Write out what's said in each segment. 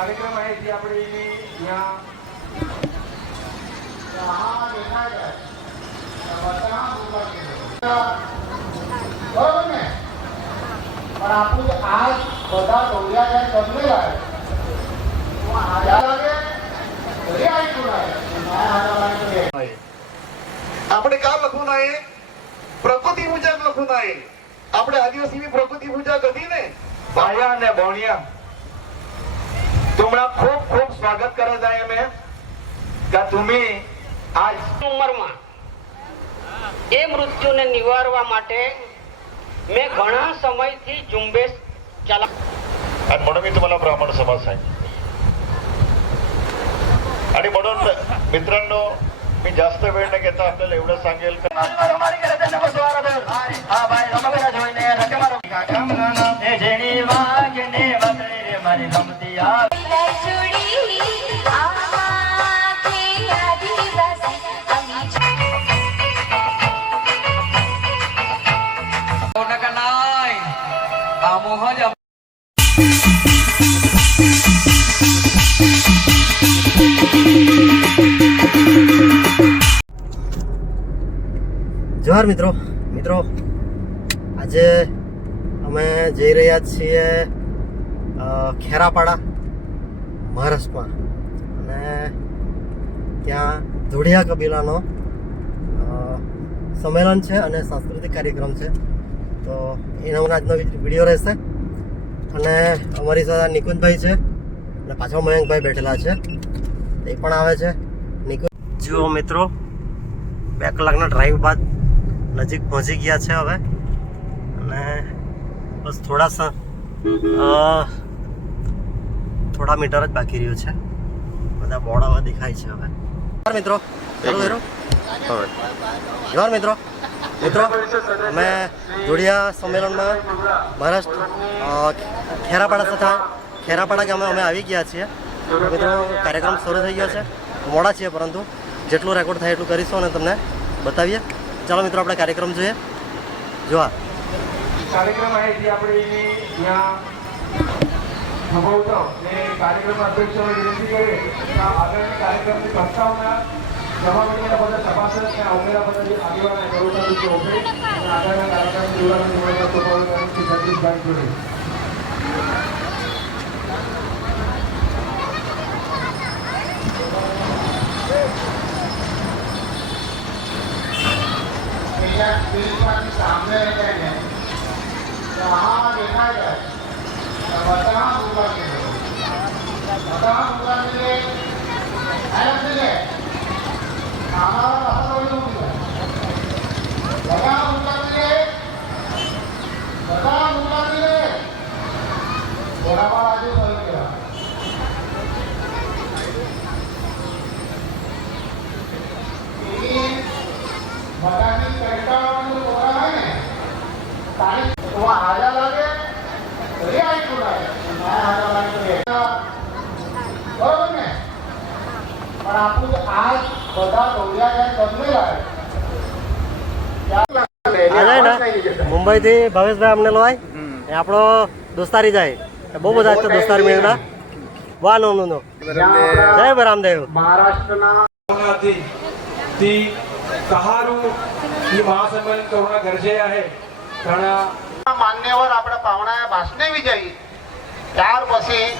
कार्यक्रम आहे ती आपली या बरोबर ने पण आपण आज બધા દોડ્યા જાય જમલેલા તો આયા લાગે ઘરે આવી કોણાય ના આના લાગે આપણે का લખવું ના એ પ્રકૃતિ પૂજા લખવું ના એ આપણે આદિવાસીની પ્રકૃતિ પૂજા કરી ને बाया ने बोणिया तुम्हाला खूप खूप स्वागत करत आहे मी का तुम्ही आज ઉંમરમાં એ મૃત્યુને નિવારવા માટે મેં ઘણા સમયથી ઝુંબેશ ચલા आणि म्हणून मी तुम्हाला ब्राह्मण समाज सांगितलं आणि म्हणून मित्रांनो मी जास्त वेळ न घेता आपल्याला एवढं सांगेल का જોહાર મિત્રો આજે અમે જઈ રહ્યા છીએ ખેરાપાડા મહારાષ્ટ્રમાં અને ત્યાં ધોળિયા કબીલાનો સંમેલન છે અને સાંસ્કૃતિક કાર્યક્રમ છે તો એના મને આજનો વિડીયો રહેશે અને અમારી સાથે નિકુંજભાઈ છે અને પાછળ મયંકભાઈ બેઠેલા છે એ પણ આવે છે નિકુંજ જુઓ મિત્રો 2 કલાકના ડ્રાઈવ બાદ નજીક પહોંચી ગયા છે હવે અને બસ થોડા મીટર જ બાકી રહ્યું છે બધા બોર્ડ હવે દેખાય છે હવે મિત્રો જોર મિત્રો અમે ધોળિયા સંમેલનમાં મહારાષ્ટ્ર ખેરાપાડા ગામે અમે આવી ગયા છીએ મિત્રો કાર્યક્રમ શરૂ થઈ ગયો છે મોડા છીએ પરંતુ જેટલું રેકોર્ડ થાય એટલું કરીશું અને તમને બતાવીએ ચાલો મિત્રો આપણે કાર્યક્રમ જોઈએ જોવા कार्यक्रम आहे ती आपली या भगवतो ने कार्यक्रम अध्यक्षांना विनंती करे का आगामी कार्यक्रमची प्रस्तावना जमा करण्याबद्दल सभासद आणि उमेदवारांची आगेवान भगवतो तुझे होते आणि आगामी कार्यक्रम निवडण्याचा प्रस्ताव करण्याची जगदीश गायकवाड सामने रहेंगे तो वहाँ देखा जाए तो बताना होगा के लिए आयत लिए हमारा हल हो गया बताना होगा के लिए थोड़ा बार आज हो गया बतानी करता तो आया लागे घरे आई कोणाय ना आया लागे बरोबर ने पण आपण आज બધા દોડ્યા જાય જમલેલા મુંબઈથી ભવેશભાઈ અમને લોય એ આપણો દોસ્તારી જાય બહુ બધા તો દોસ્તાર મેળના વાહ નો જય બરામદેવ महाराष्ट्रना ती कहारू ही महासंमेलन करणं गरजेचं आहे कारण मान्यवर आपल्या पाहुण्या भाषणे विजयी ત્યાર પછી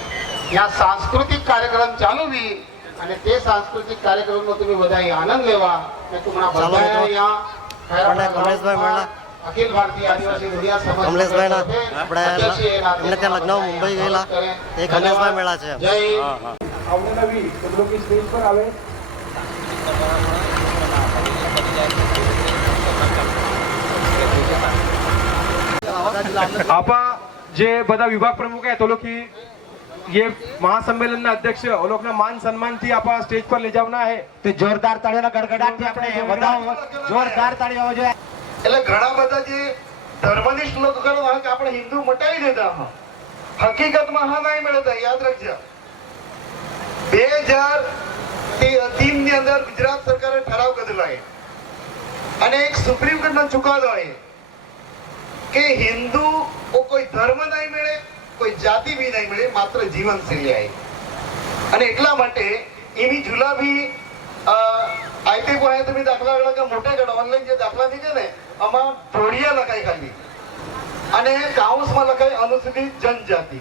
યા સાંસ્કૃતિક કાર્યક્રમ ચાલુ વી અને તે સાંસ્કૃતિક કાર્યક્રમનો તમે બધા આનંદ લેવા મેં તમારા બધા અહીંયા કમલેશભાઈ મળ્યા અખિલ ભારતીય આદિવાસી ધોળિયા સમાજ કમલેશભાઈ આપણે એમને ત્યાં લગ્ન મુંબઈ ગયેલા એ કમલેશભાઈ મળ્યા છે જય આવને નવી લોકો સ્ટેજ પર આવે आपा जे बदा विभाग प्रमुख है तो लोग की ये महासम्मेलन अध्यक्ष वो लोग ना मान सम्मान थी आपा स्टेज पर ले जाना है તો જોરદાર તાળીઓના ગડગડાટથી આપણે બધા જોરદાર તાળીઓ જોઈએ એટલે ઘણા બધા જે ધર્મનિષ્ઠ લોકો કહે કે આપણે હિન્દુ મટાવી દેતા હકીકતમાં હા નહીં મળતા યાદ રાખજો 2003 ની અંદર ગુજરાત સરકારે ઠરાવ કરેલો છે અને એક સુપ્રીમ કોર્ટનો ચુકાદો છે કે હિન્દુ को कोई धर्म नहीं मिले कोई जाति भी नहीं मिले मात्र जीवन शैली है અને એટલા માટે એની જુલાબી આઈટી પાસે તમે દાખલા ગળા કે મોટે ગળ ઓનલાઈન જે દાખલા નીકળે ને આમાં ઢોળિયા લખાય ખાલી અને કાઉન્સમાં લખાય અનુસૂચિત જનજાતિ.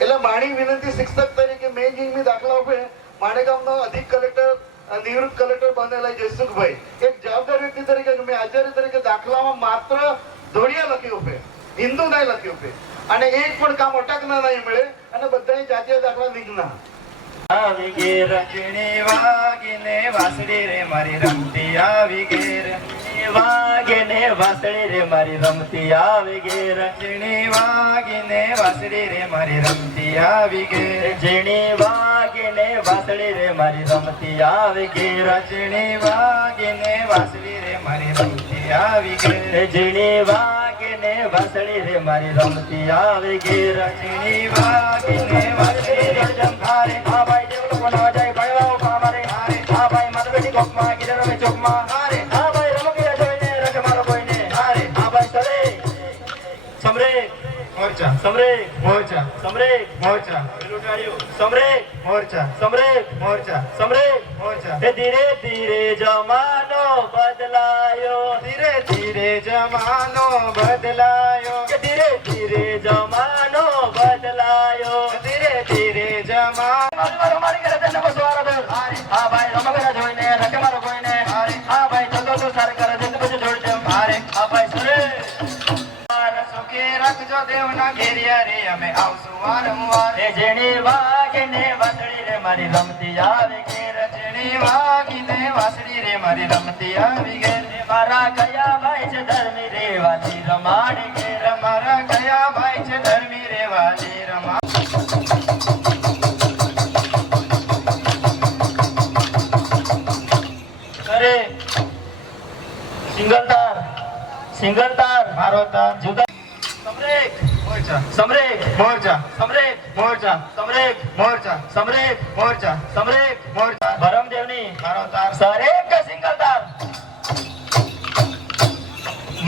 એટલે મારી વિનંતી શિક્ષક તરીકે મેં જે દાખલા ઉપર માણેગામનો અધિક કલેક્ટર નિવૃત્ત કલેક્ટર બનેલા જયસુખભાઈ એક જવાબદાર વ્યક્તિ તરીકે મેં આચાર્ય તરીકે દાખલામાં માત્ર ધોળિયા લખ્યું છે, હિન્દુ નહીં લખ્યું છે અને એક પણ કામ અટકના નહીં મળે અને બધા જાતીય દાખલા નીકળના. આવી ગે રંજણી વાગીને વાસળી રે મારી રમતી આવી ગે રંજણી વાગીને વાસળી રે મારી રમતી આવી ગે રંજણી વાગીને વાસળી રે મારી રમતી આવી ગે રંજણી વાગીને વાસળી રે મારી રમતી આવી ગે રંજણી વાગીને વાસળી રે મારી રમતી આવી ગે રંજણી વાગીને વાસળી રે મારી રમતી આવી ગે રંજણી વાગીને વાસળી રે જમખારે આ ભાઈ દેવલો બનાવા જાય ભાઈઓ કામારે હારે આ ભાઈ માત બેટી કોકમાં ગિરરો મે ચોકમાં હારે આ ભાઈ રમકીયા જોઈને રખ મારો કોઈને હારે આ ભાઈ સરે સમરે મોરચા સમરે મોરચા સમરે મોરચા લૂટાડ્યો સમરે મોરચા સમરે મોરચા સમરે મોરચા એ ધીરે ધીરે જમાનો બદલાયો ધીરે ધીરે જમાનો બદલાયો કે ધીરે ધીરે જમાનો બદલાયો ધીરે ધીરે જમાનો મારી કરે તને બસવારો દે હારે આ ભાઈ રમકડા જોઈને રખ મારો કોઈને હારે આ ભાઈ ચલો તો સાર કરે જિંદ પછી છોડ દે હારે આ ભાઈ સરે સુખે રાખજો દેવના ઘેરિયા રે અમે આવશું વારંવાર એ જેણી વાગીને વાસળી રે મારી રમતી આવી ઘેર જેણી વાગીને વાસળી રે મારી રમતી આવી ઘેર મારા કયા ભાઈ છે ધર્મી રે વાલી રમાડી ઘેર મારા કયા ભાઈ છે ધર્મી રે વાલી રમા અરે સિંગલ તાર મારો તાર જુદા સમરેક મોરચા સમરેક મોરચા સમરેક મોરચા સમરેક મોરચા સમરેક મોરચા સમરેક મોરચા ભરમદેવની મારો તાર સરેક સિંગલ તાર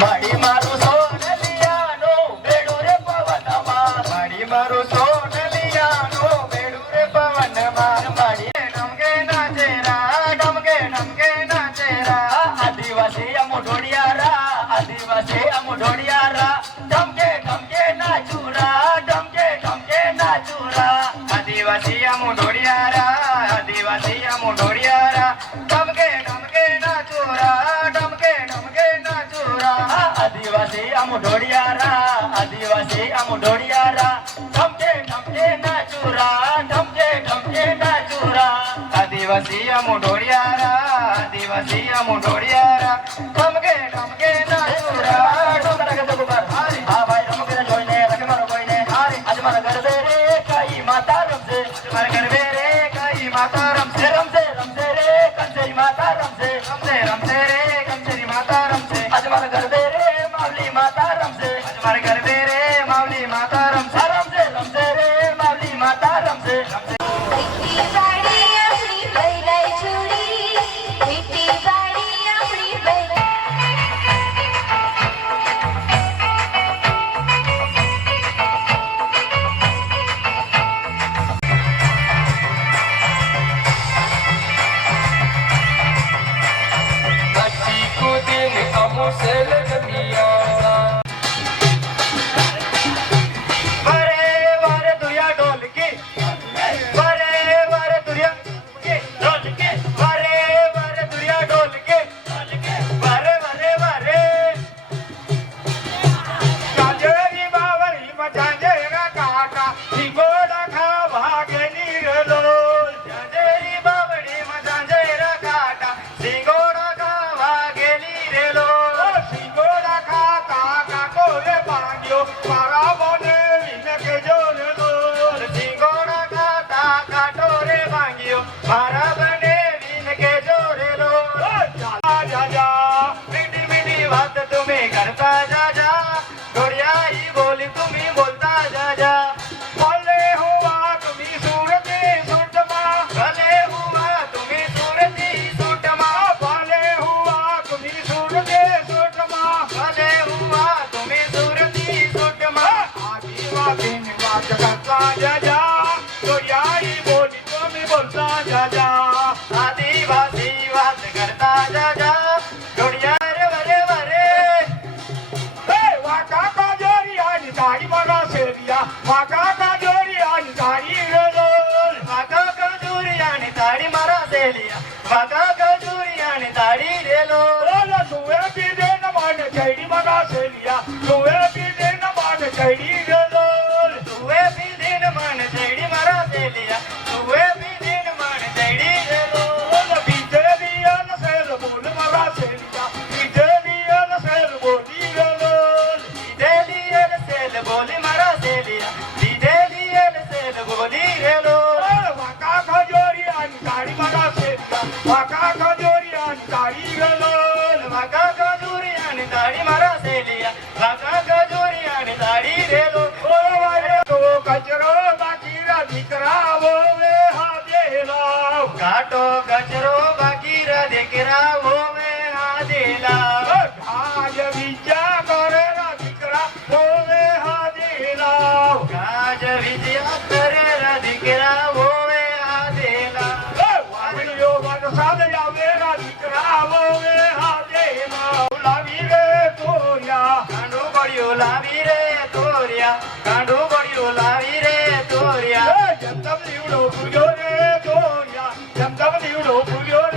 માડી મારું સોનલિયાનો બેડું રે પવનમાં માડી મારું સોનલિયાનો બેડું રે પવનમાં માડી ડમકે નાચેરા ડમકે ડમકે નાચેરા આદિવાસી અમુઢોડિયારા આદિવાસી અમુઢોડિયારા ડમકે ડમકે નાચુરા ડમકે ડમકે નાચુરા આદિવાસી અમુઢોડિયારા આદિવાસી અમુઢોડિયારા ડમકે ડમકે નાચુરા ડમકે ડમકે નાચુરા આદિવાસી અમુઢોડિયારા આદિવાસી અમુઢોડિયારા ડમકે ડમકે નાચુરા ડમકે ડમકે નાચુરા આદિવાસી અમુઢોડિયારા આદિવાસી અમુઢોડિયારા ડમકે ડમકે નાચુરા ડોકરા કે જગુબર આ ભાઈ રમકે જોઈને રખ મારો કોઈને હારે આજ મારા ગરબે રે કઈ માતા રમશે મારા ગરબે રે કઈ માતા રમશે રમશે રમશે રે કંચરી માતા રમશે રમશે રમશે રે કંચરી માતા રમશે આજ મારા ગરબે રે માવલી માતા રમશે આજ મારા ગરબે રે માવલી માતા રમશે રમશે રમશે રે માવલી માતા રમશે રમશે મીઠી સાડી આપણી બૈરાઈ છોડી મીઠી સાડી આપણી बच्ची को दिन अमो से लगनिया वरे वरे दुनिया डोल के वरे वरे दुनिया के डोल के वरे वरे दुनिया डोल के वरे वरे वरे काजरी बावली मचांजेरा काका सिंगोड़ा खा भागनी रो काजरी बावली मचांजेरा काका सिंगोड़ा खा भागनी रे सिंगोड़ा खा काका कोले भाग्यो मारा बोने विन के जोर लो सिंगोड़ा खा काका टोरे भाग्यो मारा बने विन के जोर लो जा जा मीठी मीठी बात तुम्हें करता जा जा ढोड़िया ही बोली तुम्हें बोलता जा जा बोले हुआ तुम्हें सूरती सुटमा भले हुआ तुम्हें सूरती सुटमा भले हुआ तुम्हें सूरती सुटमा भले हुआ तुम्हें सूरती सुटमा તાળી મારા શેરિયા વાકા કાજોરિયાની તાળી રેલોલ વાગા કજુરિયાની તાળી મારા સેલિયા વાગા કજુરિયાની તાળી રેલો ઓલા તુએ પીધે ન માને ચૈડી મારા શેરિયા તુએ પીધે ન માને ચૈડી રેલોલ તુએ પીધીન માન ચૈડી મારા સેલિયા તુએ પીધીન માન ચૈડી રેલો ઓલા પીધે દિયા ન સેલ બોલ મારા શેરિયા પીધે દિયા ન સેલ બોલી રેલોલ દીધેલી એલ સેલ બોલી મારા સેલિયા દીધેલી એલ સેલ બોલી રેલો વાકા ખજોરિયાની તાળી મારા શેરિયા વાકા ખજોરિયાની તાળી રેલોલ વાગા કજુરિયાની તાળી મારા સેલિયા વાગા કજુરિયાની તાળી રેલો તો કચરો બાકી દીકરાઓ વે હાજેલા કાટો કચરો બાકી રા દીકરા હોવે હાદેલા આજ વિચાર કરે દીકરા હોવે હાજેલા કાજ વિદ્યા કરે રા દીકરા હોવે હાદેલા વાવડીઓ વરસાદ આવે દીકરા હોવે હાજેલા લાવી રે તોયા કાંડો બળ્યો લાવી રે તોર્યા કાંડો બળ્યો લાવી રે તોર્યા જમતમ દીવડો પૂર્યો રે તોયા જમતમ દીવડો પૂર્યો